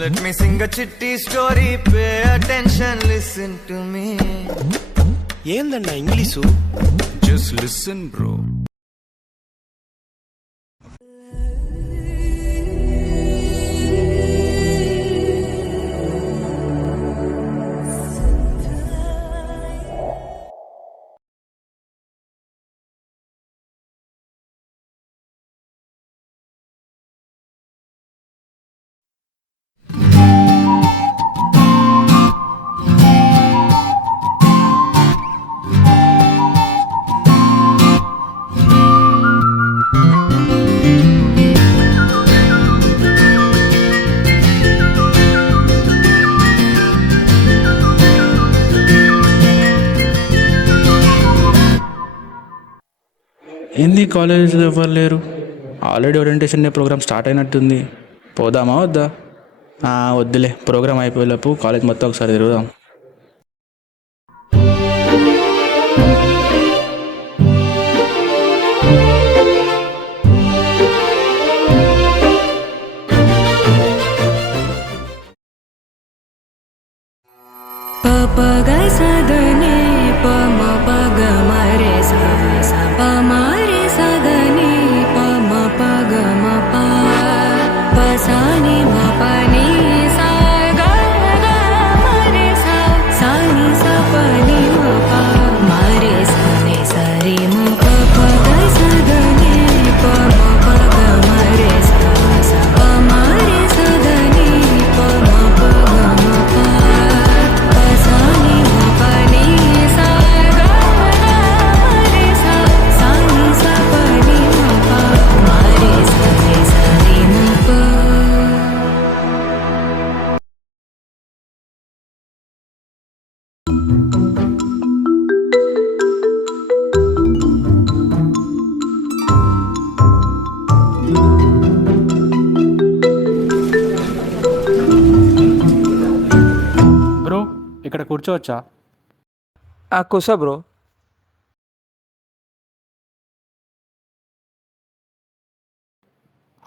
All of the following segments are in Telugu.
Let me sing a chitty story, pay attention, listen to me. ఏందన్నా ఇంగ్లీషు? Just listen, bro. ఏంది కాలేజీలో ఎవరు లేరు? Already orientation day programme start అయినట్టుంది. పోదామా వద్దా? వద్దులే, ప్రోగ్రామ్ అయిపోయేలోపు కాలేజ్ మొత్తం ఒకసారి తిరుగుదాం. బ్రో, ఇక్కడ కూర్చోవచ్చా? కూర్చో బ్రో.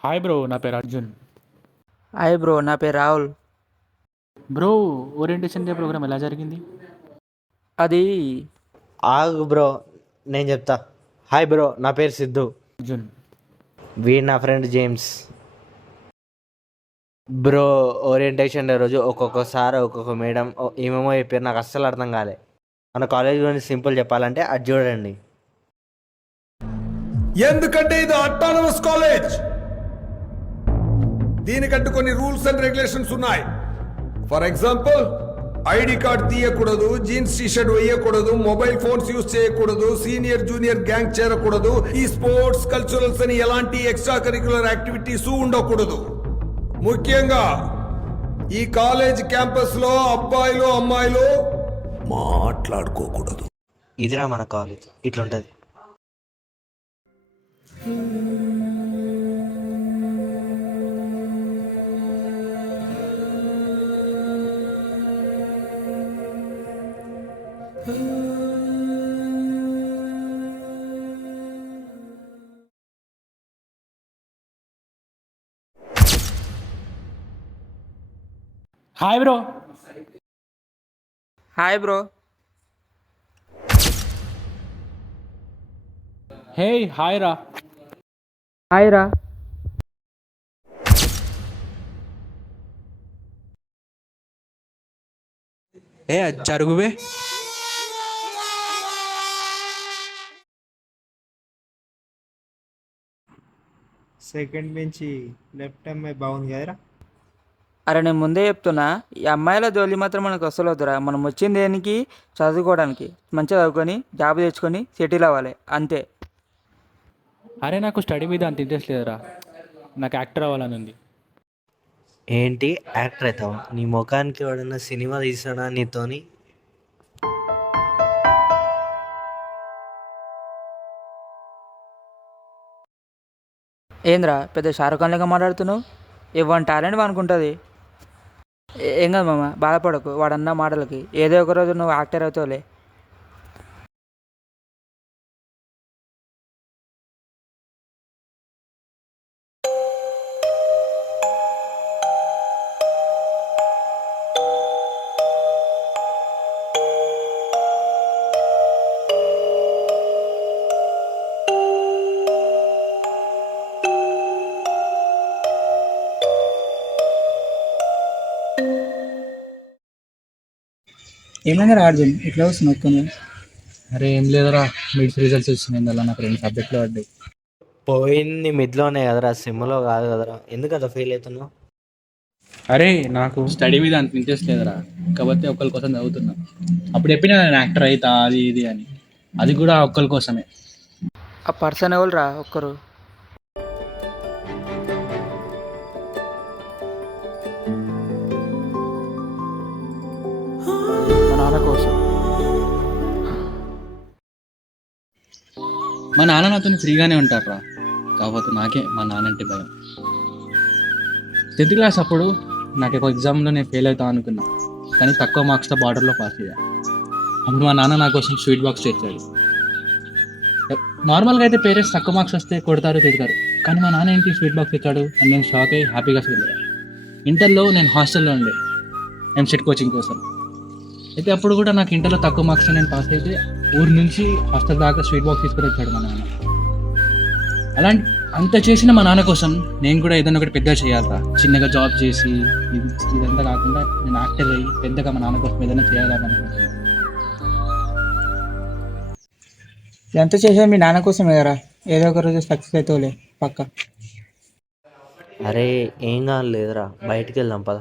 హాయ్ బ్రో, నా పేరు అర్జున్. హాయ్ బ్రో, నా పేరు Rahul. Bro, orientation day programme ఎలా జరిగింది? అది ఆగు బ్రో, నేను చెప్తా. హాయ్ బ్రో, నా పేరు సిద్ధు. అర్జున్. వీడు నా friend James. Bro, orientation day రోజు ఒక్కొక్కసారి ఒక్కొక్క మేడం ఏమేమో చెప్పారు, నాకు అస్సలు అర్థం కాలే. మన కాలేజ్ గురించి సింపుల్ చెప్పాలంటే అది చూడండి. ఎందుకంటే ఇది అటానమస్ కాలేజ్. దీనికంటూ కొన్ని రూల్స్ అండ్ రెగ్యులేషన్స్ ఉన్నాయి. ఫర్ ఎగ్జాంపుల్, ఐడి కార్డ్ తీయకూడదు, జీన్స్ టీషర్ట్ వేయకూడదు, మొబైల్ ఫోన్స్ యూజ్ చేయకూడదు, సీనియర్ జూనియర్ గ్యాంగ్ చేరకూడదు, ఈ స్పోర్ట్స్ కల్చరల్స్ అని ఎలాంటి ఎక్స్ట్రా కరిక్యులర్ యాక్టివిటీస్ ఉండకూడదు. ముఖ్యంగా ఈ కాలేజ్ క్యాంపస్ లో అబ్బాయిలు అమ్మాయిలు మాట్లాడుకోకూడదు. ఇదిరా మన కాలేజ్, ఇట్లుంటది. Hi bro. Hi bro. Hey, hi రా. హాయ్ రా. జరుగువే. సెకండ్ బెంచ్ లెఫ్ట్ అమ్మాయి బాగుంది కదరా. అరే, నేను ముందే చెప్తున్నా, ఈ అమ్మాయిల జోలి మాత్రం మనకు అస్సలు వద్దురా. మనం వచ్చింది దేనికి? చదువుకోవడానికి. మంచిగా చదువుకొని జాబ్ తెచ్చుకొని సెటిల్ అవ్వాలి, అంతే. అరే, నాకు స్టడీ మీద అంత ఇంట్రెస్ట్ లేదురా, నాకు యాక్టర్ అవ్వాలని ఉంది. ఏంటి యాక్టర్ అవుతావా? నీ ముఖానికి ఎవడన్నా సినిమా తీసాడా నీతోని? ఏంద్రా పెద్ద షారుఖ్ ఖాన్ లాగా మాట్లాడుతున్నావు? ఇవ్వని టాలెంట్ అనుకుంటుంది. ఏం కాదు మామ, బాధపడకు. వాడన్న మాటలకి ఏదో ఒక రోజు నువ్వు యాక్టర్ అవుతావులే. ఏమైంది రా అర్జున్ ఇట్లా వస్తున్నావు ఒక్కను? అరే ఏం లేదురా, మిడ్స్ రిజల్ట్స్ వచ్చినాయి, అలా నాకు 2 సబ్జెక్టులు పడ్డాయి. పోయింది మిడ్లోనే కదరా, సిమ్లో కాదు కదరా, ఎందుకు అట్లా ఫీల్ అవుతున్నావు? అరే నాకు స్టడీ మీద అంత ఇంట్రెస్ట్ లేదురా, కాబట్టి ఒక్కరి కోసం చదువుతున్నా. అప్పుడు చెప్పినా నేను యాక్టర్ అవుతా అది ఇది అని, అది కూడా ఒక్కరి కోసమే. ఆ పర్సన్ ఎవరు రా ఒక్కరు? మా నాన్న కోసం. మా నాన్న నాతో ఫ్రీగానే ఉంటారా, కాకపోతే నాకే మా నాన్న అంటే భయం. 10th క్లాస్ అప్పుడు నాకు ఒక ఎగ్జామ్లో నేను ఫెయిల్ అవుతాను అనుకున్నా, కానీ తక్కువ మార్క్స్తో బార్డర్లో పాస్ అయ్యా. అప్పుడు మా నాన్న నా కోసం స్వీట్ బాక్స్ తెచ్చాడు. నార్మల్గా అయితే పేరెంట్స్ తక్కువ మార్క్స్ వస్తే కొడతారు తిడతారు, కానీ మా నాన్న ఏంటి స్వీట్ బాక్స్ తెచ్చాడు అని నేను షాక్ అయ్యి హ్యాపీగా ఫీల్ అయ్యాను. ఇంటర్లో నేను హాస్టల్లో ఉండే ఎంసెట్ కోచింగ్ కోసం. అయితే అప్పుడు కూడా నాకు ఇంటర్లో తక్కువ మార్క్స్ నేను పాస్ అయితే ఊరు నుంచి హాస్టల్ దాకా స్వీట్ బాక్స్ తీసుకొని వచ్చాడు మా నాన్న. అలాంటి అంత చేసిన మా నాన్న కోసం నేను కూడా ఏదైనా ఒకటి పెద్దగా చేయాలరా, చిన్నగా జాబ్ చేసి ఇదంతా కాకుండా నేను యాక్టర్ అయ్యి పెద్దగా మా నాన్న కోసం ఏదైనా చేయాలని అనుకుంటున్నాను. ఎంత చేసా మీ నాన్న కోసమే కదా, ఏదో ఒక రోజు సక్సెస్ అవుతావులే పక్క. అరే ఏం కాదు లేదురా, బయటికి వెళ్దాం పద.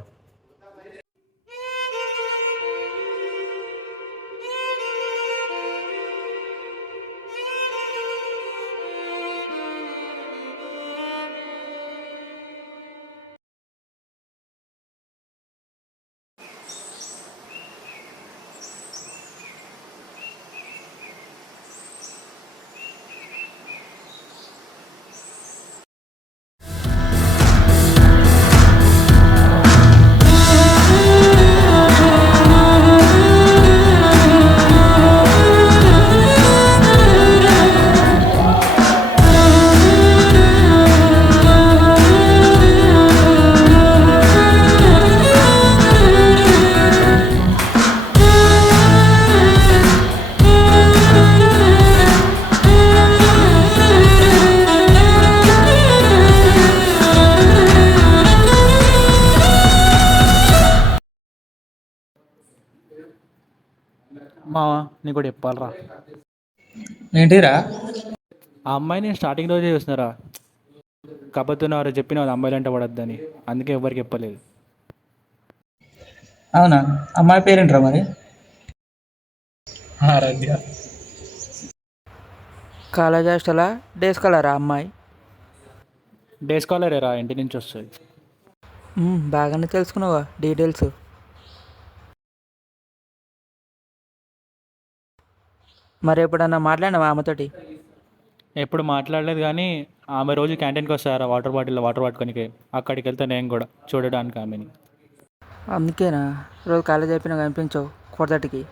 మావా నీకు కూడా చెప్పాలరా, ఏంటిరా? ఆ అమ్మాయి నేను స్టార్టింగ్ రోజే చూసినారా, కాకపోతే వారు చెప్పిన అమ్మాయిలు అంటే పడద్దని, అందుకే ఎవరికి చెప్పలేదు. అవునా, అమ్మాయి పేరేంట్రా మరి? ఆరాధ్య. కాలేజ్ హాస్టలా డేస్ కలరా అమ్మాయి? డే స్కాలరేరా, ఇంటి నుంచి వస్తుంది. బాగానే తెలుసుకున్నావా డీటెయిల్స్. మరి ఎప్పుడన్నా మాట్లాడినావా ఆమెతోటి? ఎప్పుడు మాట్లాడలేదు, కానీ ఆమె రోజు క్యాంటీన్కి వస్తారా వాటర్ బాటిల్లో వాటర్ పట్టుకొని, అక్కడికి వెళ్తే నేను కూడా చూడడానికి ఆమెని. అందుకేనా రోజు కాలేజ్ అయిపోయినా కనిపించావు 4:30కి?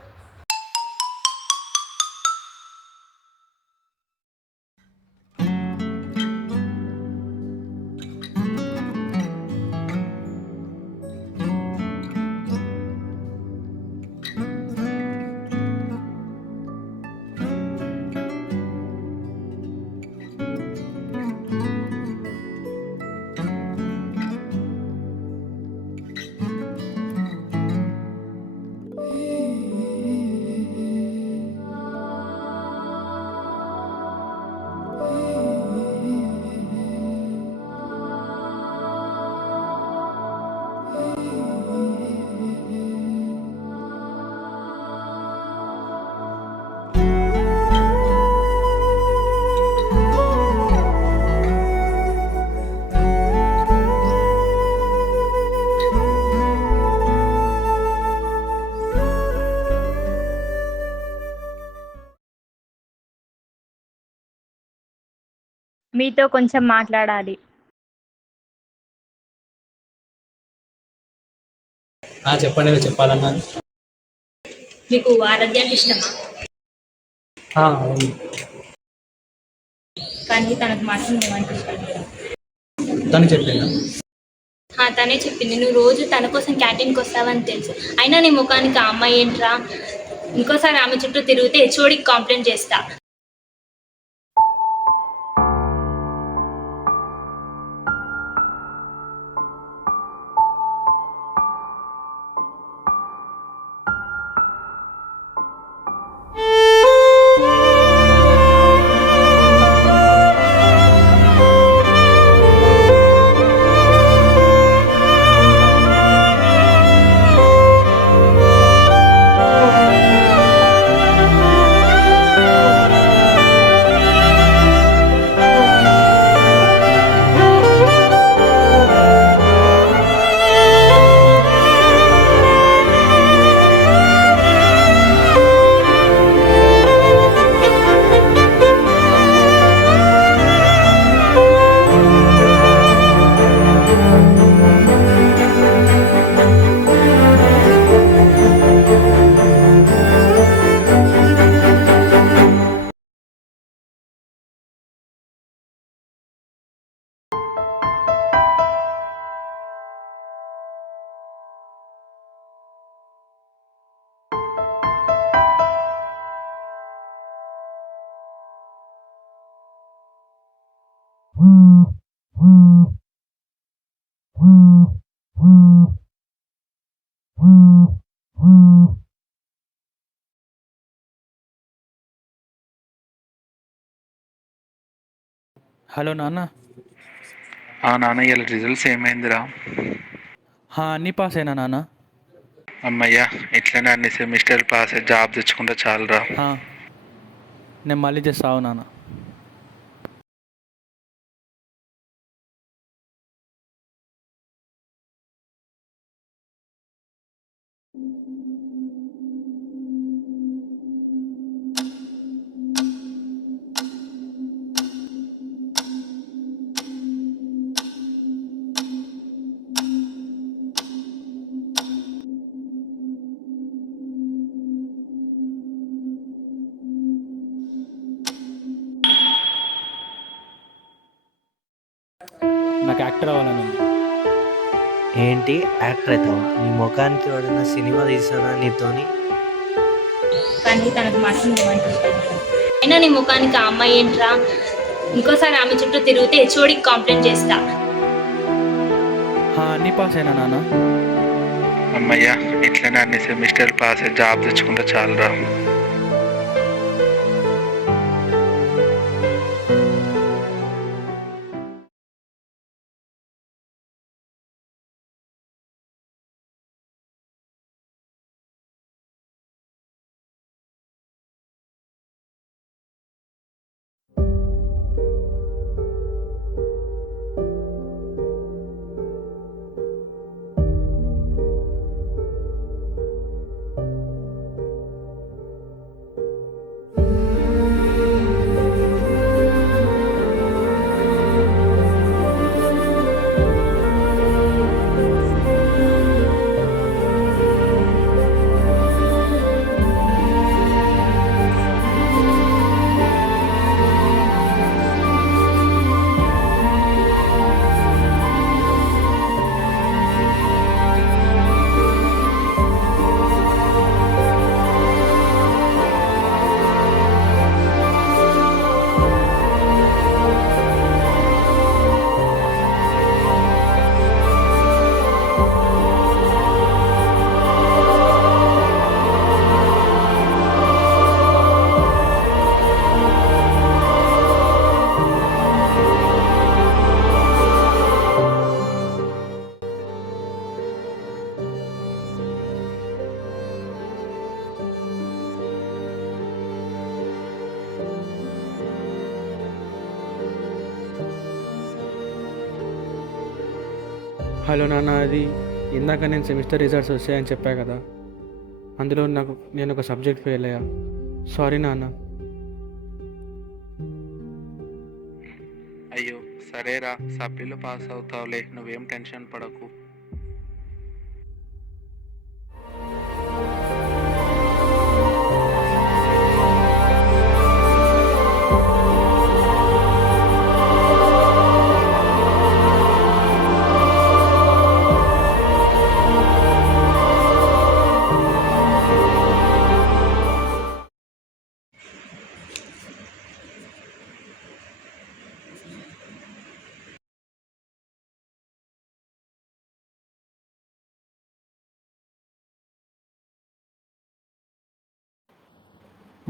మీతో కొంచెం మాట్లాడాలి. చెప్పండి, చెప్పాలన్నా. మీకు ఆరాధ్య అంటే ఇష్టమా? అవును. కానీ తనకు మాత్రం ఏమనిపిస్తుంది? తను చెప్పిందా? తనే చెప్పింది, నువ్వు రోజు తన కోసం క్యాంటీన్కి వస్తావని తెలుసు, అయినా నీ ముఖానికి ఆ అమ్మాయి ఏంట్రా, ఇంకోసారి ఆమె చుట్టూ తిరిగితే హెచ్ఓడికి కంప్లైంట్ చేస్తా. హలో నాన్న. నాన్న ఇలా రిజల్ట్స్ ఏమైందిరా? అన్నీ పాస్ అయినా నాన్న. అమ్మయ్యా, ఇట్లనే అన్ని సెమిస్టర్ పాస్ అయ్యి జాబ్ తెచ్చుకుంటే చాలురా. నేను మళ్ళీ చేస్తావు నాన్న. నాకు యాక్టర్ అవ్వాలని ఉంది. ఏంటి యాక్టర్ అవుతావా? నీ ముఖానికి వాడిన సినిమా తీసానా నీతోని? కానీ తనకు మాత్రం ఏమంటే అయినా నీ ముఖానికి ఆ అమ్మాయి ఏంట్రా, ఇంకోసారి ఆమె చుట్టూ తిరిగితే హెచ్ఓడికి కంప్లైంట్ చేస్తా. అన్నీ పాస్ అయినా నాన్న. అమ్మయ్యా, ఇట్లనే అన్ని సెమిస్టర్ పాస్ అయ్యి జాబ్ తెచ్చుకుంటే చాలురా. హలో నాన్న, అది ఇందాక నేను సెమిస్టర్ రిజల్ట్స్ వచ్చాయని చెప్పా కదా, అందులో నేను ఒక సబ్జెక్ట్ ఫెయిల్ అయ్యా. సారీ నాన్న. అయ్యో సరేరా, సభ్యులు పాస్ అవుతావులే, నువ్వేం టెన్షన్ పడకు.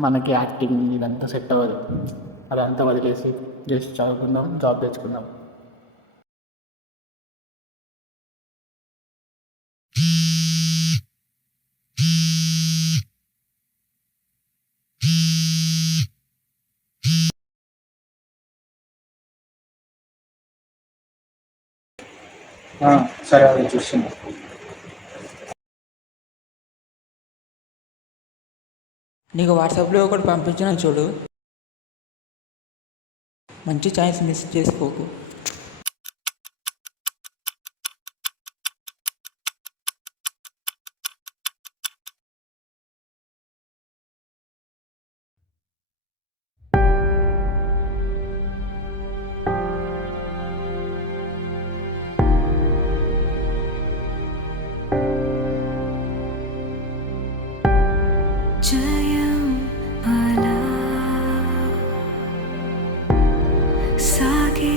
మనకి యాక్టింగ్ ఇదంతా సెట్ అవ్వదు. అదంతా వదిలేసి జస్ట్ చదువుకుందాం, జాబ్ తెచ్చుకుందాం. సరే, అది చూస్తున్నా. నీకు వాట్సాప్లో ఒకటి పంపించిన చూడు, మంచి ఛాన్స్ మిస్ చేసుకోకు. జయం అలా సాగే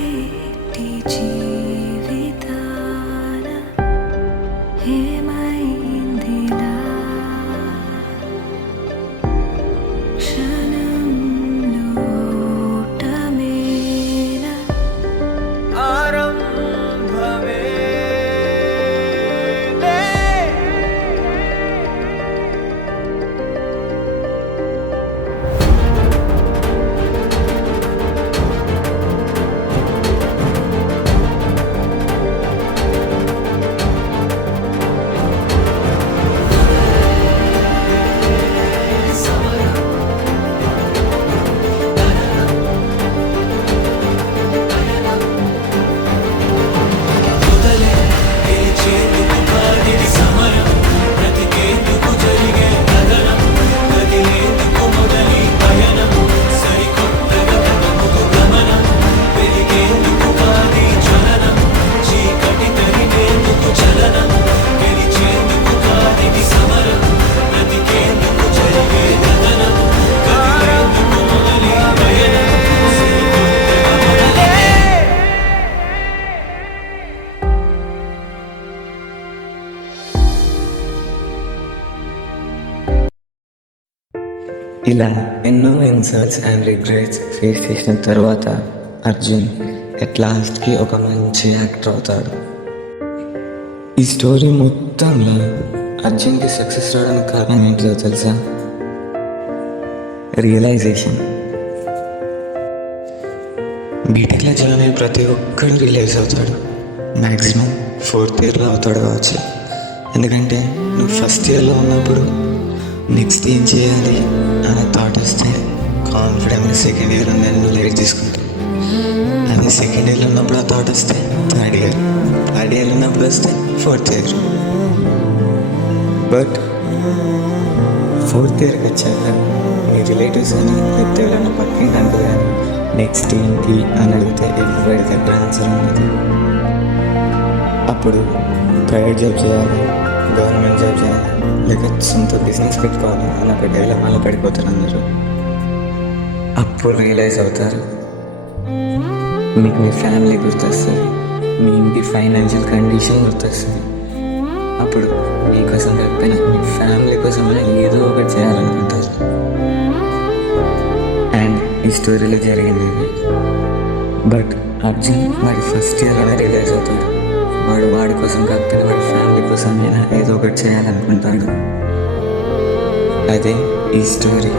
ఇలా ఎన్నో ఇన్సల్ట్స్ అండ్ రిగ్రెట్స్ ఫేస్ చేసిన తర్వాత అర్జున్ ఎట్ లాస్ట్కి ఒక మంచి యాక్టర్ అవుతాడు. ఈ స్టోరీ మొత్తంలో అర్జున్కి సక్సెస్ రావడానికి కారణం ఏంటిదో తెలుసా? రియలైజేషన్. బీటెక్లో జాయిన్ అయ్యే ప్రతి ఒక్కడు రియలైజ్ అవుతాడు. మ్యాక్సిమం 4th ఇయర్లో అవుతాడు కావచ్చు. ఎందుకంటే నువ్వు ఫస్ట్ ఇయర్లో ఉన్నప్పుడు నెక్స్ట్ ఏం చేయాలి అనే థాట్ వస్తే కాన్ఫిడెంట్గా సెకండ్ ఇయర్ అని నువ్వు లైట్ తీసుకుంటావు. అదే సెకండ్ ఇయర్లో ఉన్నప్పుడు ఆ థాట్ వస్తే థర్డ్ ఇయర్ ఉన్నప్పుడు వస్తే 4th ఇయర్. బట్ 4th ఇయర్కి వచ్చాక నీ రిలేటివ్స్ అని లేకపోతే ఎవరైనా పక్కింటి అంటారు కానీ నెక్స్ట్ ఏంటి అని అడిగితే ఎవరి దగ్గర ఆన్సర్ ఉండదు. అప్పుడు ప్రైవేట్ జాబ్ చేయాలి, గవర్నమెంట్ జాబ్ చేయాలి, లేక సొంత బిజినెస్ పెట్టుకోవాలి అని ఒక డైలమాలో పడిపోతారు అందరూ. అప్పుడు రియలైజ్ అవుతారు. మీకు మీ ఫ్యామిలీ గుర్తొస్తుంది, మీ ఇంటి ఫైనాన్షియల్ కండిషన్ గుర్తొస్తుంది. అప్పుడు మీకోసం కాకపోయినా మీ ఫ్యామిలీ కోసమైనా ఏదో ఒకటి చేయాలనుకుంటారు. అండ్ ఈ స్టోరీలో జరిగింది ఇది. బట్ అర్జున్ వాడి ఫస్ట్ ఇయర్లోనే రియలైజ్ అవుతాడు. వాడి కోసం కాకపోయినా వాడి ఫ్యామిలీ కోసం ఏదో ఒకటి చేయాలనుకుంటాడు. అదే ఈ స్టోరీ.